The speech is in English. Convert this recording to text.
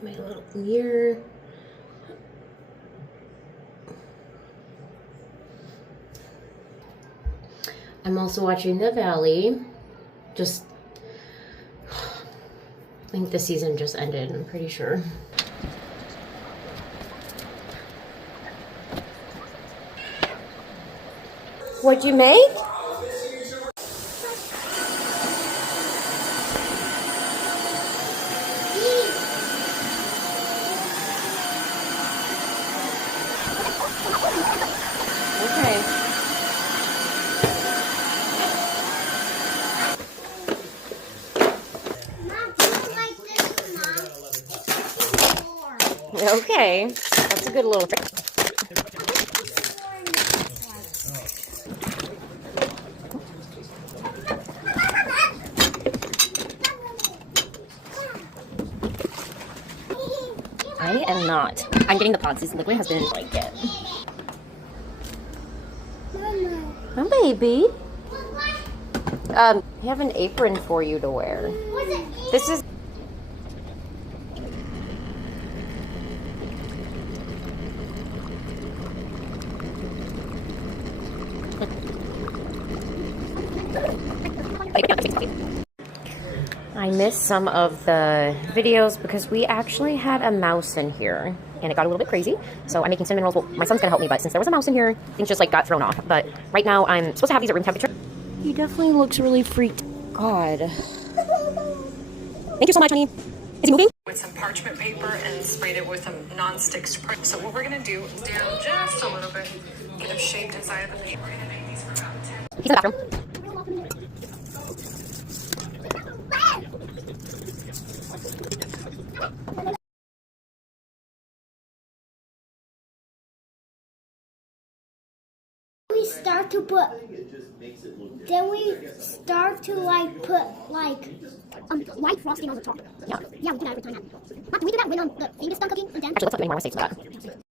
My little mirror. I'm also watching The Valley. I think the season just ended, I'm pretty sure. What'd you make? Okay. Okay, that's a good little trick. I am not. I'm getting the pods. This liquid has been like it. Oh, baby. I have an apron for you to wear. This is. I missed some of the videos because we actually had a mouse in here and it got a little bit crazy. So I'm making cinnamon rolls. Well, my son's gonna help me, but since there was a mouse in here, things just like got thrown off. But right now I'm supposed to have these at room temperature. He definitely looks really freaked. God. Thank you so much, honey. Is he moving? With some parchment paper and sprayed it with some non-stick spray. So what we're gonna do is down just a little bit, get them shaped inside of the paper. We're gonna make these for about 10. He's in the bathroom. We start to put, then we start to like put like white frosting on the top. Yeah. Yeah, we do that every time. Can we do that when the thing is done cooking and then? Actually, let's not do any more mistakes with that.